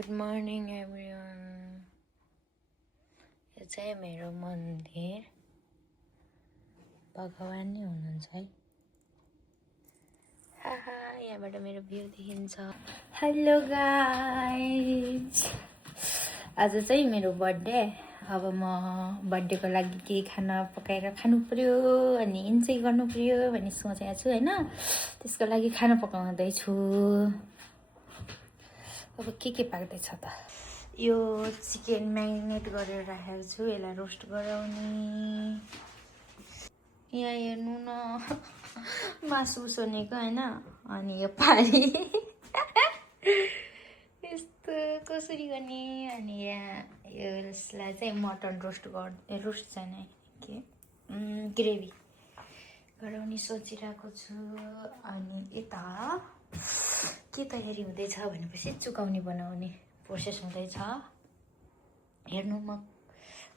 Good morning everyone. यो चाहिँ मेरो मन्दिर, भगवान नै हुनुहुन्छ है। हाहा, यहाँबाट मेरो भ्यू देखिन्छ। हेलो गाइज, आज चाहिँ मेरो बर्थडे। अब म बर्थडेको लागि केही खाना पकाएर खानु पर्यो अनि इन्जोय गर्नु पर्यो भन्ने सोचेको छु होइन। त्यसको लागि खाना पकाउँदैछु। अब के पाक्दैछ त? यो चिकन म्यारिनेट गरेर राखेको छु, यसलाई रोस्ट गराउने। यहाँ हेर्नु न, मासु सोनेको होइन। अनि यो पारी यस्तो कसरी गर्ने। अनि यहाँ यसलाई चाहिँ मटन रोस्ट चाहिँ के ग्रेभी गराउने सोचिरहेको छु। अनि यता के तयारी हुँदैछ भनेपछि चुकाउने बनाउने प्रोसेस हुँदैछ। हेर्नु म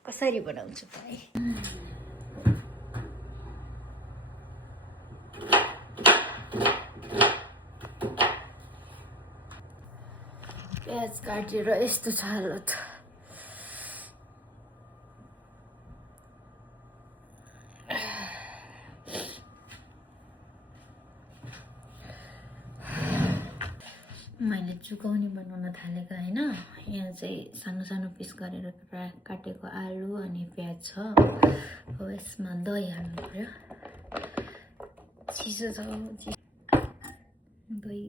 कसरी बनाउँछु त है। प्याज काटेर यस्तो छ हालत। मैले चुकाउने बनाउन थालेको होइन। यहाँ चाहिँ सानो सानो पिस गरेर काटेको आलु अनि प्याज छ। अब यसमा दही हाल्नु पर्यो। चिसो छ दही।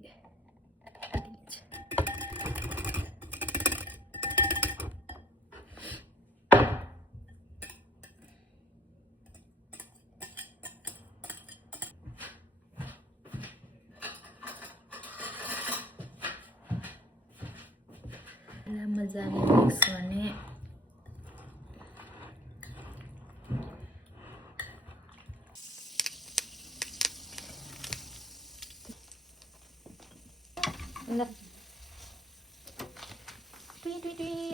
मजाले मिक्स गर्ने।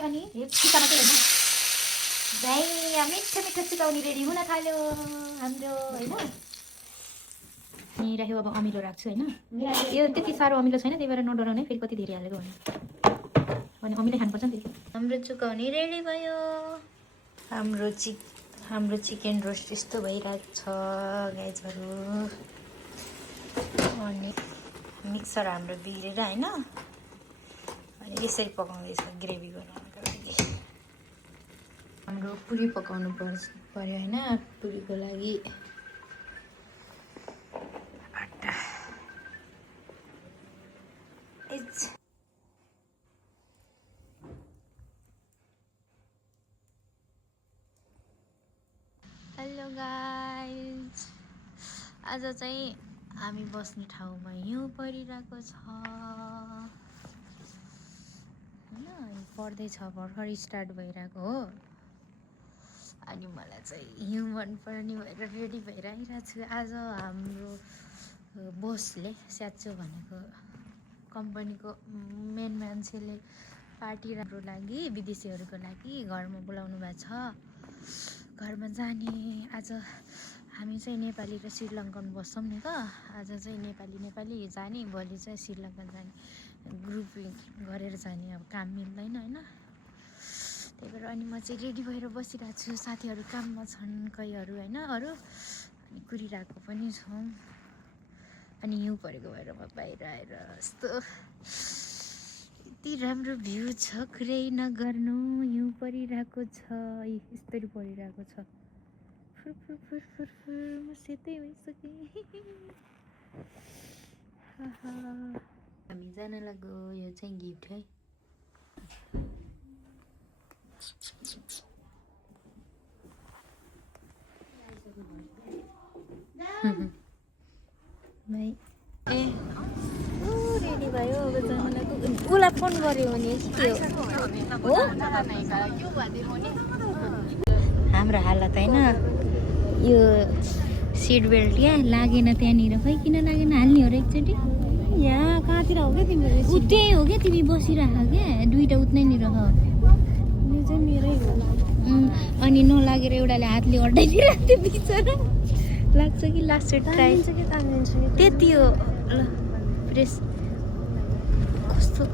अनि चिकन मिठो मिठो चिकाउने रेडी हुन थाल्यो हाम्रो होइन। अनि राख्यो अब अमिलो राख्छु होइन। यो त्यति साह्रो अमिलो छैन, त्यही भएर नडराउने। फेरि कति धेरै हालेको भने अमिलो खानुपर्छ नि। हाम्रो चुकाउने रेडी भयो। हाम्रो चिकन रोस्ट यस्तो भइरहेको छ गाइजहरू। अनि मिक्सर हाम्रो बिग्रेर होइन। अनि यसरी पकाउँदैछ ग्रेभी बनाउनुको लागि। हाम्रो पुरी पकाउनु पर्यो होइन। पुरीको लागि आटा हेलो गाइज, आज चाहिँ हामी बस्ने ठाउँमा हिउँ परिरहेको छ होइन। पर्दैछ, भर्खर स्टार्ट भइरहेको हो। अनि मलाई चाहिँ हिउँ मनपर्ने भएर रेडी भएर आइरहेको छु। आज हाम्रो बोसले स्याचो भनेको कम्पनीको मेन मान्छेले पार्टी राम्रो लागि विदेशीहरूको लागि घरमा बोलाउनु भएको छ। घरमा जाने आज हामी चाहिँ नेपाली र श्रीलङ्कन बस्छौँ नि त। आज चाहिँ नेपाली जाने, भोलि चाहिँ श्रीलङ्कन जाने। ग्रुपिङ गरेर जाने, अब काम मिल्दैन होइन। त्यही भएर अनि म चाहिँ रेडी भएर बसिरहेको छु। साथीहरू काममा छन् कोहीहरू होइन अरू। अनि कुरिरहेको पनि छौँ। अनि हिउँ परेको भएर म बाहिर आएर यस्तो यति राम्रो भ्यू छ, कुरै नगर्नु। हिउँ परिरहेको छ, यस्तरी परिरहेको छ। फुर फुर फुर फुर फुर म सेतै भइसकेँ। हामी जान लाग्यो। यो चाहिँ गिफ्ट है। रेडी भयो। अब जान लाग्यो। उसलाई फोन गर्यो भने के हो हाम्रो हालत होइन। यो सिट बेल्ट यहाँ लागेन त्यहाँनिर। खै किन लागेन? हाल्ने हो र एकचोटि। यहाँ कहाँतिर हो क्या तिम्रो? उतै हो क्या, तिमी बसिराख क्या। दुइटा उतनैनिर हो। यो चाहिँ मेरै हो। अनि नलागेर एउटाले हातले अड्डाइदिरहेको थियो बिचरा। लाग्छ कि लास्ट ट्राई त्यति हो। ल प्रेस कस्तो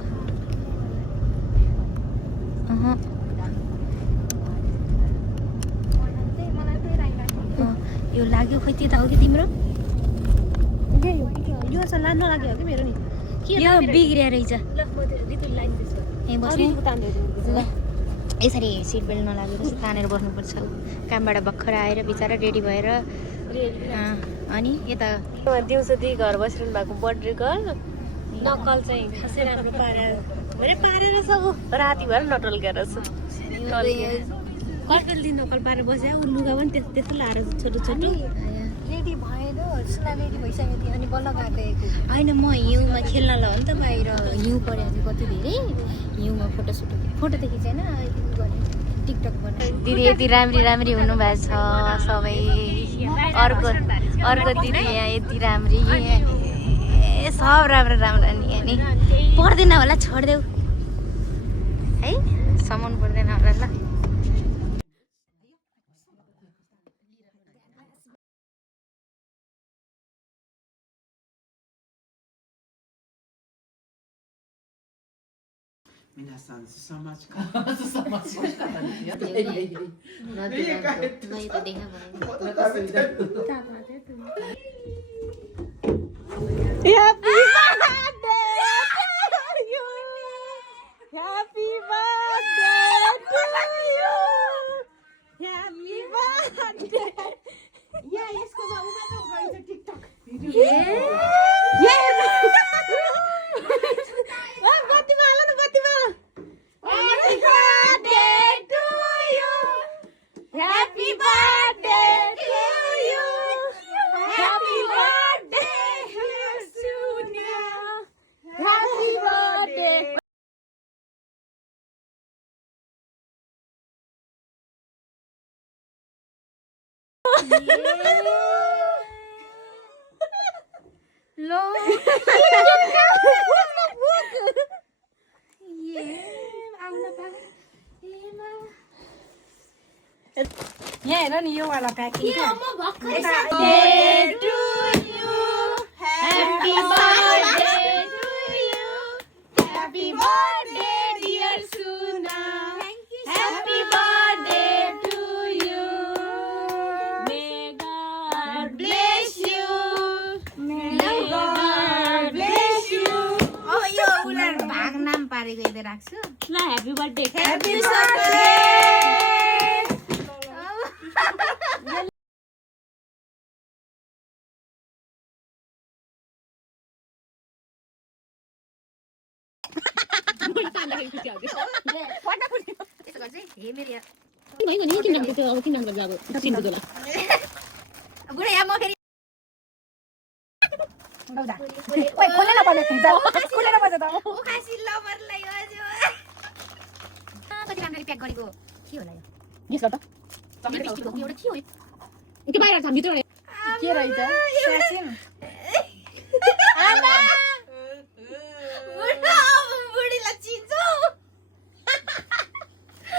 यो लाग्यो खोइ त्यो त हो कि तिम्रो यो चाहिँ लान लाग्यो कि मेरो नि यो बिग्रिया रहेछ ल म रितुल लाइदिन्छु ए बस्नु ल यसरी सिट बेल्ट नलागेपछि तानेर बस्नुपर्छ कामबाट भर्खर आएर बिचरा रेडी भएर अनि यता दिउँसो दिदी घर बसिरहनु भएको बर्थडे गर्ल नकल चाहिँ खासै राम्रो पारेर सब राति भएर नटल्केर छु कहिले दिन नकल पारेर बस्यो उ लुगा पनि त्यस्तो लाएर छोटो छोटो रेडी भएन सुना रेडी भइसक्यो थियो अनि बल्ल गएको होइन म हिउँमा खेल्न ल हो नि त बाहिर हिउँ परेको थियो कति धेरै हिउँमा फोटो त खिचेन टिकटक बनाए दिदी यति राम्री हुनुभएको छ सबै अर्को दिदी यहाँ यति राम्री सब राम्रो नि पर्दैन होला छोडिदेऊ है सामान पर्दैन होला ल Minasan, susamaci ka. Susamaci ka tadi. Happy birthday to you. Happy birthday to you. Happy birthday. Yeah, यसको उमा त उगाइन्छ TikTok video Happy birthday to you. Happy birthday, Sonia. Happy birthday. लो यहाँ हेर नि यो वाला packing Happy birthday dear Suna. Happy birthday to you. May God bless you. May God bless you. अब यो उलाई भाग नाम पारेको यतै राख्छु ल ह्यापी बर्थडे ह्यापी बर्थडे हे मेरो यार भयो नि किन नाम त्यो अब किन नाम गर्छ अब सिन बुझला बुढा यहाँ म फेरि ओइ खोले न पर्ने खोले न पर्छ त ओ खासी लभरलाई हजुर कति राम्ररी प्याक गरेको के होला यो गेस गर त लिपस्टिक हो कि एउटा के हो के बाहिर छ भित्र के रहेछ फ्यासन आमा बुढा बुढीलाई चिन्छौ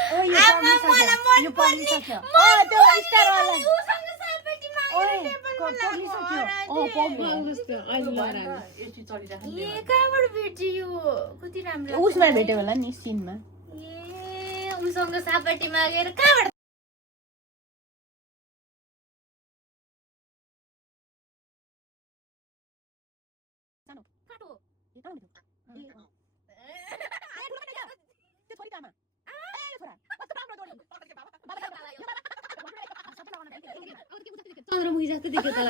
ओ यो यो पर्ली सक्यो ओ त्यो स्टार वाला उसँग सापेटी मागेर पर्ली सक्यो ओ पर्ली जस्तो अहिले लरा यति चलिरहेको ए कहाँबाट भेटियो कति राम्रो उसमा भेट्यो होला नि सिनमा ए उसँग सापेटी मागेर कहाँबाट चन्द्रमुखी जस्तो देख्यो तल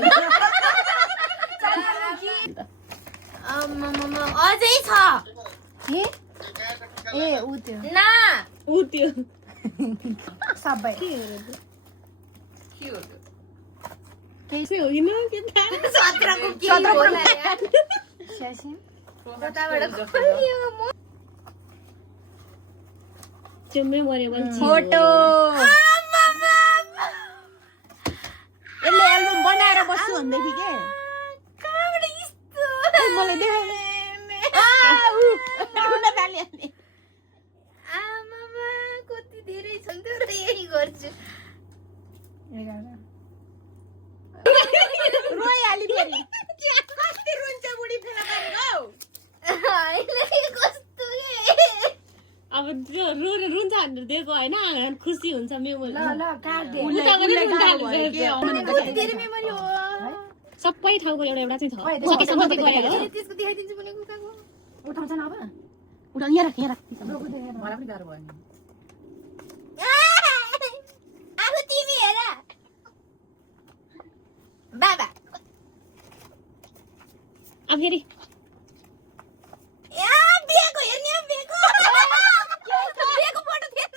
अझै छ ए उ त्यो ना उ त्यो सबै कैसे हो किन के थाहा 17 को के होला यार स्यासिन कताबाट खोलियो म चम्मे मरेबल फोटो यसले एल्बम बनाएर बस्छु भन्दै थिए के कहाँबाट यस्तो मलाई देखाउ उन्ना ताली हाल्ने आमामा कति धेरै छन् त्यो रेडी गर्छु रोइहाली फेरि कति रुन्छ बुढी फेला पारेको होइन कस्तो के अब अब त्यो रुन्छ भनेर दिएको होइन खुसी हुन्छ मेमोरी सबै ठाउँको एउटा एउटा चाहिँ छ सकेसम्म चाहिँ गरेको हो त्यसको देखाइदिन्छु भनेको कुकाको उठाउँछ न अब उठा यहाँ राख मलाई पनि गाह्रो भयो नि आफू तिमी हेर बाबा अब फेरि बिहेको हेर्ने बिहेको फोटो थिएन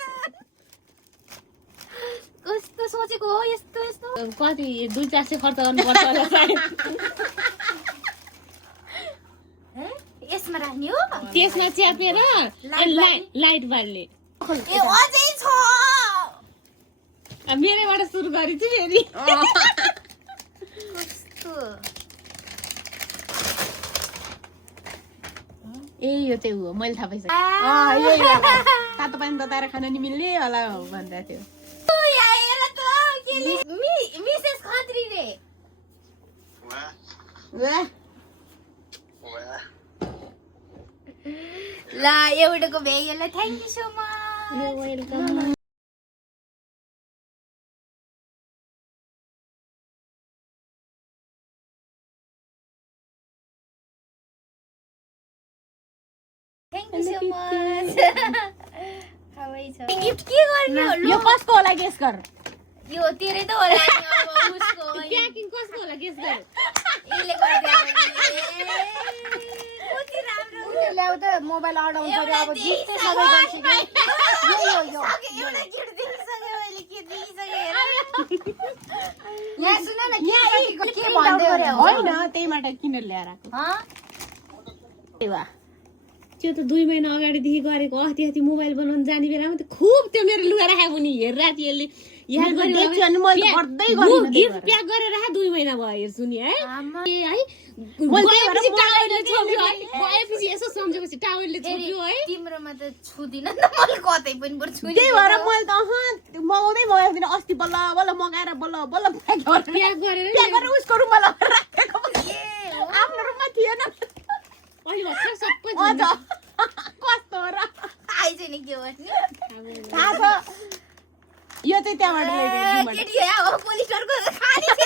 कस्तो सोचेको हो यस्तो यस्तो कति 200-400 खर्च गर्नुपर्छ होला सायद यसमा राख्ने हो त्यसमा च्यापेर लाइट बाल्ने ए अझै छ मेरैबाट सुरु गरेछु फेरि कस्तो ए यो चाहिँ हो मैले थाहा पाइसकेँ यही होला तातो पानी तताएर खान नि मिल्ने होला भन्दा थियो हेर त मिसेस खत्री रे ल एउटाको भ्याइयोलाई thank you so much welcome thank you so much खावै छ गिफ्ट के गर्ने हो यो कसको होला गेस गर यो तेरै त होला नि अब उसको प्याकिङ कसको होला गेस गर यसले गर्दा कति राम्रो ल्याउ त मोबाइल अडाउनु पर्यो अब जित्दै सबै गइसक्यो यो एउटा गिफ्ट दिइसक्यो मैले के दिइसक्यो हेर यहाँ सुन न के भन्दै होइन त्यहीबाट किनेर ल्याएर आएको त्यो त 2 महिना अगाडिदेखि गरेको अस्ति मोबाइल बनाउन जाने बेलामा त खुब त्यो मेरो लुगा राखेको नि हेर राति यसले याद देख्छु अनि मैले गर्दै गरिन गिफ्ट प्याक गरेर राखे 2 महिना भयो हेर्छु नि है गएपछि टावरले छोप्यो है गएपछि यसो सम्झेपछि टावरले छोप्यो है तिम्रोमा त छुदिन नि त मैले कतै पनि बरु छुदिन त्यही भएर मैले त मगाउँदै मगाउँदिन अस्ति बल्ल बल्ल मगाएर बल्ल प्याक गरेर उसको रुममा लगेर राखेको आफ्नो रुममा थिएन अहिले भर्खर सबै कस्तो र आइज नि के गर्ने थाहा छ यो चाहिँ त्यहाँबाट ल्याइदिनु केटी हो पोलिसरको खानी छ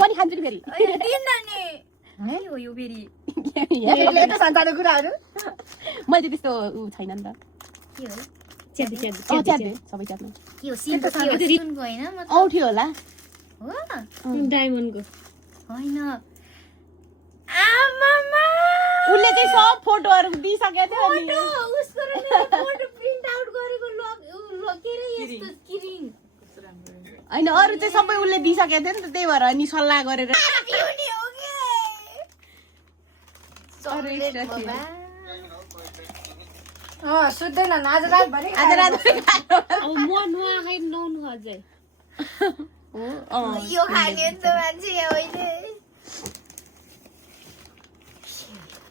पनि खान्छु नि फेरि दिन नि के हो यो फेरि यसले त संसारको कुराहरू मैले त्यस्तो छैन नि त के हो च्याद्दै च्याद्दै सबै च्याद्नु के हो सिनको के हो सुनको हैन मतलब औठी होला हो डायमन्डको हैन आमामा उसले चाहिँ सब फोटोहरू दिइसकेको थियो नि उसको र मेरो फोटो प्रिन्ट आउट गरेको के रे यस्तो स्क्रिन हैन अरु चाहिँ सबै उसले दिइसकेको थियो नि त त्यही भएर अनि सल्लाह गरेर पिउने हो के चकलेट बाबा सुत्दैन आज रातभरि अब म नुहाए नुहाउनु अझै यो खाने त मान्छे होइन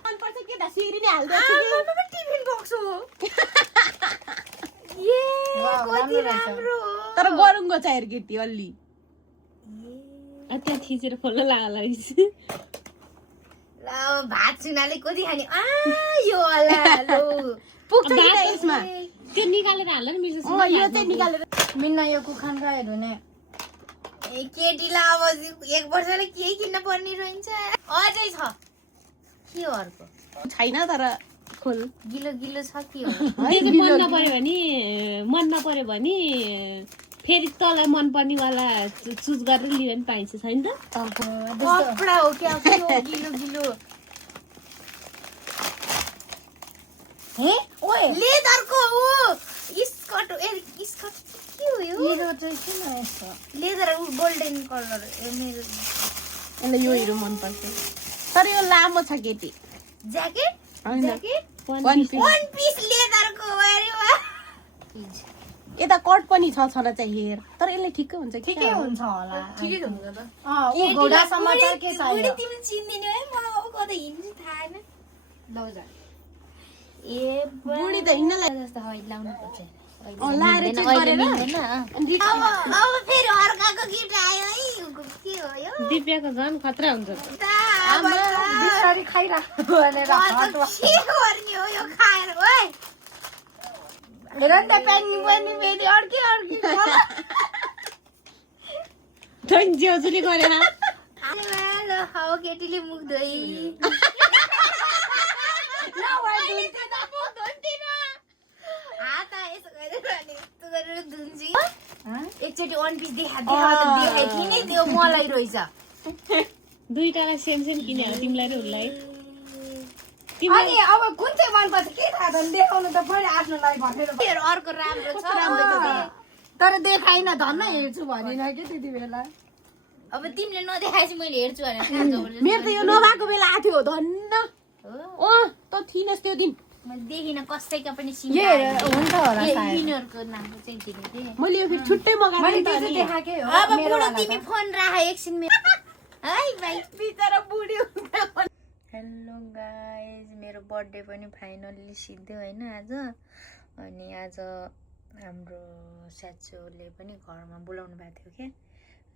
मनपर्छ के त सिरी नै हाल्दैछु टिफिन बक्स हो ए कति राम्रो तर गरुङको छ हेर केटी अलि त्यहाँ थिचेर खोल्न लागला ल भात सुनाले कति खाने यो होला लो पुग्छ नि त यसमा त्यो निकालेर हाल्न नि मिर्छ यो चाहिँ निकालेर मिन्न यो कुखानकाहरू नै ए केटीलाई अब 1 वर्षले के किन्न पर्ने रहन्छ अझै छ के हो अर्को छैन तर खोल गिलो गिलो छ के हो मन नपर्यो भने फेरि तँलाई मन पर्नेवाला चुज गरेर लिन पनि पाइन्छ छैन त कपडा हो क्या गिलो गिलो हे ओए लेदरको हो स्कर्ट स्कर्ट के हो यो यो चाहिँ किन यस्तो लेदर गोल्डन कलर मेरो यसलाई यो हिरो मन पर्छ तर यो लामो छ केटी ज्याकेट हैन ज्याकेट वन पीस लेदरको अरे वाह यता कट पनि छ न चाहिँ हेर तर यसले ठिकै हुन्छ के हुन्छ होला ठिकै हुन्छ त ऊ घोडा समाचार के छ बुढी तिमी चिन्दिने है म अब कतै हिँड्छु थाहा छैन लौजा ए बुढी त हिँड्न जस्तो है लाउनु पर्छ लाएर चेक गरेर अब फेरि अर्काको गिफ्ट आयो है के हो यो दिव्याको झन् खतरा हुन्छ बिस्तारी खाइराख्नु भनेर के गर्ने हो यो खाएर ओइ हेर नि त प्याकिङ पनि फेरि अर्की जिउजुली गरेर हो केटीले मुख धोइ एकचोटि वान पिस देखाइ नै त्यो मलाई रहेछ दुईटालाई सेम किने हो तिमीलाई र उसलाई अनि अब कुन चाहिँ मनपर्छ के थाहा छ देखाउनु त पऱ्यो आफ्नो लागि भनेर अर्को राम्रो छ तर देखाइन धन्न हेर्छु भनिन कि त्यति बेला अब तिमीले नदेखाएपछि मैले हेर्छु भनेर मेरो त यो नभएको बेला आएको थियो धन्न त थिइनस् त्यो दिन मैले देखिनँ कसैका पनि हुन्छ होला सायद यिनीहरूको नाम चाहिँ दिएको थिएँ मैले यो फेरि छुट्टै मगाएको मैले थिएँ त्यो नि। चाहिँ देखाएकै हो अब मेरो बुढो वाला तिमी त। फोन राख एकछिन है भाइ बिचरा बुढी हेलो गाइज मेरो बर्थडे पनि फाइनल्ली सिद्धियो होइन आज अनि आज हाम्रो स्याचोले पनि घरमा बोलाउनु भएको थियो क्या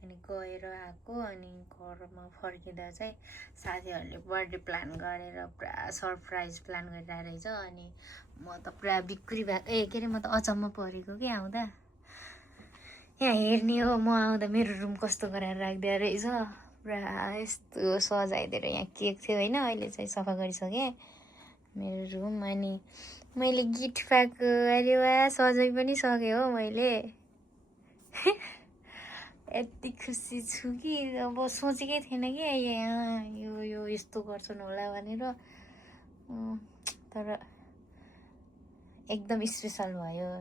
अनि गएर आएको अनि घरमा फर्किँदा चाहिँ साथीहरूले बर्थडे प्लान गरेर पुरा सरप्राइज प्लान गरिरहेको रहेछ अनि म त पुरा बिक्री भएको के अरे म त अचम्म परेको कि आउँदा यहाँ हेर्ने हो म आउँदा मेरो रुम कस्तो गरेर राखिदिएको रहेछ पुरा यस्तो सजाइदिएर यहाँ केक थियो होइन अहिले चाहिँ सफा गरिसकेँ मेरो रुम अनि मैले गिफ्ट पाएको अरे वा सजाइ पनि सकेँ हो मैले यति खुसी छु कि अब सोचेकै थिएन कि यो यस्तो गर्छन् होला भनेर तर एकदम स्पेसल भयो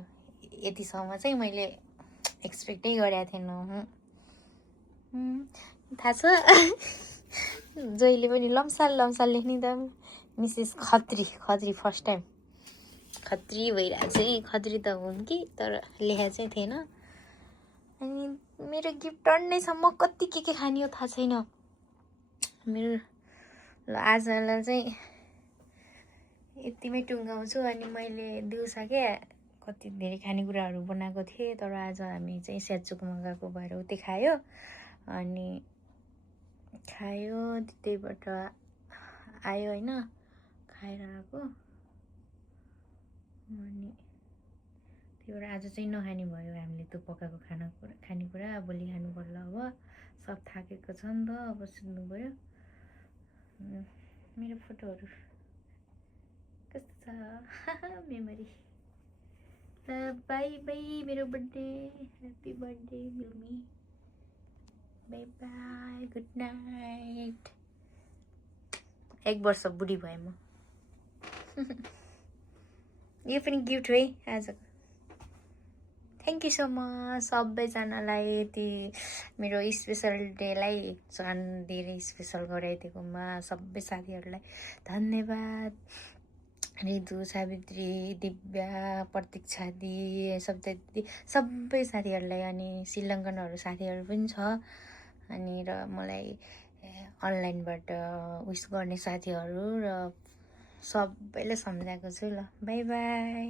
यतिसम्म चाहिँ मैले एक्सपेक्टै गरेको थिएन थाहा छ जहिले पनि लम्साल लेख्ने त Mrs Khatri first time Khatri भइरहेको चाहिँ खत्री त हुन् कि तर लेखेको चाहिँ थिएन अनि मेरो गिफ्ट टन्नैसम्म कति के खाने हो थाहा छैन मेरो ल आजलाई चाहिँ यतिमै टुङ्गाउँछु अनि मैले दिउँसो क्या कति धेरै खानेकुराहरू बनाएको थिएँ तर आज हामी चाहिँ स्याचुक मगाएको भएर उतै खायो अनि त्यहीबाट आयो होइन खाएर आएको अनि त्यही भएर आज चाहिँ नखाने भयो हामीले त्यो पकाएको खानेकुरा भोलि खानु पर्ला अब सब थाकेको छ नि त अब सुत्नु पऱ्यो मेरो फोटोहरू कस्तो छ मेमोरी बाई बाई मेरो बर्थडे ह्याप्पी बर्थडे मिल्मी बाई बाई गुड नाइट 1 वर्ष बुढी भएँ म यो पनि गिफ्ट है आजको थ्याङ्क यू सो मच सबैजनालाई यति मेरो स्पेसल डेलाई झन् धेरै स्पेसल गराइदिएकोमा सबै साथीहरूलाई धन्यवाद रिदु सावित्री दिव्या प्रतीक्षा दी सबै साथीहरूलाई अनि श्रीलङ्कनहरू साथीहरू पनि छ अनि र मलाई अनलाइनबाट विस गर्ने साथीहरू र सबैलाई सम्झाएको छु ल बाई बाई